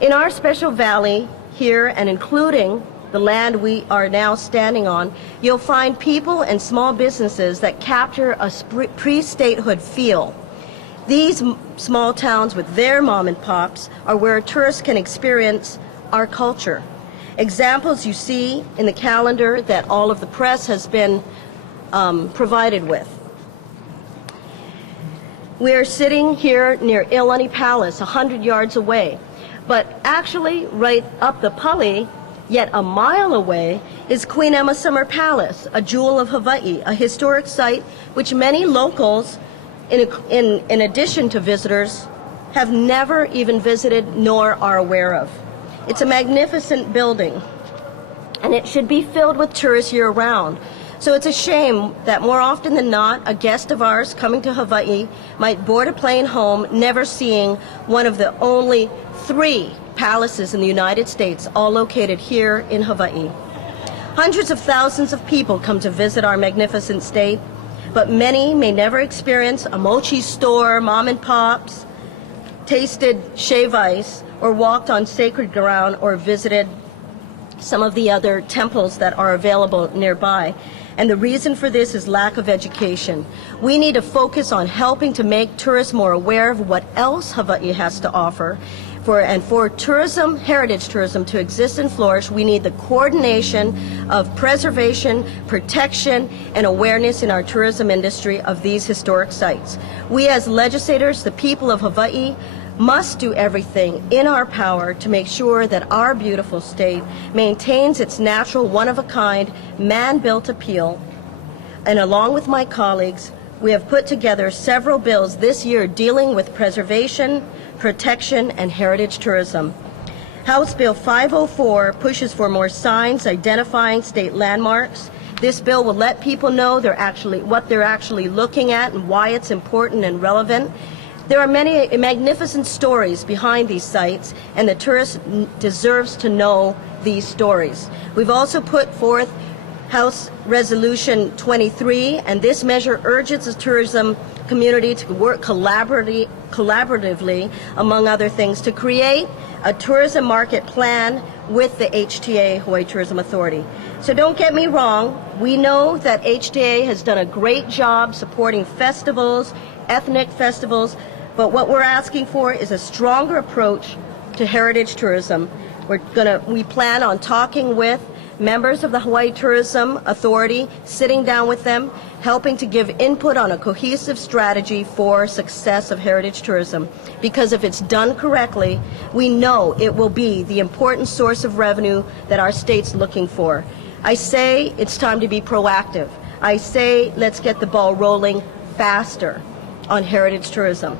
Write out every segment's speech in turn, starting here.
In our special valley here, and including the land we are now standing on, you'll find people and small businesses that capture a pre-statehood feel. These small towns with their mom and pops are where tourists can experience our culture. Examples you see in the calendar that all of the press has been provided with. We are sitting here near Ilani Palace, 100 yards away, but actually right up the Pali, yet a mile away, is Queen Emma Summer Palace, a jewel of Hawaii, a historic site which many locals, in addition to visitors, have never even visited nor are aware of. It's a magnificent building, and it should be filled with tourists year-round. So it's a shame that more often than not, a guest of ours coming to Hawaii might board a plane home, never seeing one of the only 3 palaces in the United States, all located here in Hawaii. Hundreds of thousands of people come to visit our magnificent state, but many may never experience a mochi store, mom and pops, tasted shave ice, or walked on sacred ground, or visited some of the other temples that are available nearby. And the reason for this is lack of education. We need to focus on helping to make tourists more aware of what else Hawaii has to offer. For tourism, heritage tourism, to exist and flourish, we need the coordination of preservation, protection, and awareness in our tourism industry of these historic sites. We as legislators, the people of Hawaii, must do everything in our power to make sure that our beautiful state maintains its natural, one-of-a-kind, man-built appeal. And along with my colleagues, we have put together several bills this year dealing with preservation, protection, and heritage tourism. House Bill 504 pushes for more signs identifying state landmarks. This bill will let people know what they're actually looking at and why it's important and relevant. There are many magnificent stories behind these sites, and the tourist deserves to know these stories. We've also put forth House Resolution 23, and this measure urges the tourism community to work collaboratively, among other things, to create a tourism market plan with the HTA, Hawaii Tourism Authority. So don't get me wrong, we know that HTA has done a great job supporting festivals, ethnic festivals, but what we're asking for is a stronger approach to heritage tourism. We plan on talking with members of the Hawaii Tourism Authority, sitting down with them, helping to give input on a cohesive strategy for success of heritage tourism. Because if it's done correctly, we know it will be the important source of revenue that our state's looking for. I say it's time to be proactive. I say let's get the ball rolling faster on heritage tourism.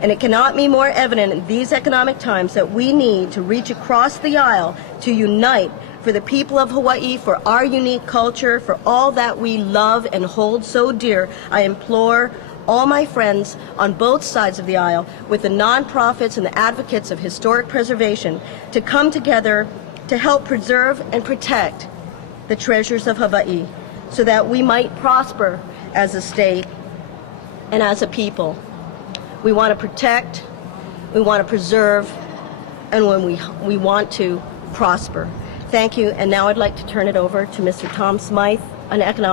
And it cannot be more evident in these economic times that we need to reach across the aisle to unite for the people of Hawaii, for our unique culture, for all that we love and hold so dear. I implore all my friends on both sides of the aisle, with the nonprofits and the advocates of historic preservation, to come together to help preserve and protect the treasures of Hawaii so that we might prosper as a state and as a people. We want to protect, we want to preserve, and when we want to prosper. Thank you, and now I'd like to turn it over to Mr. Tom Smythe, an economic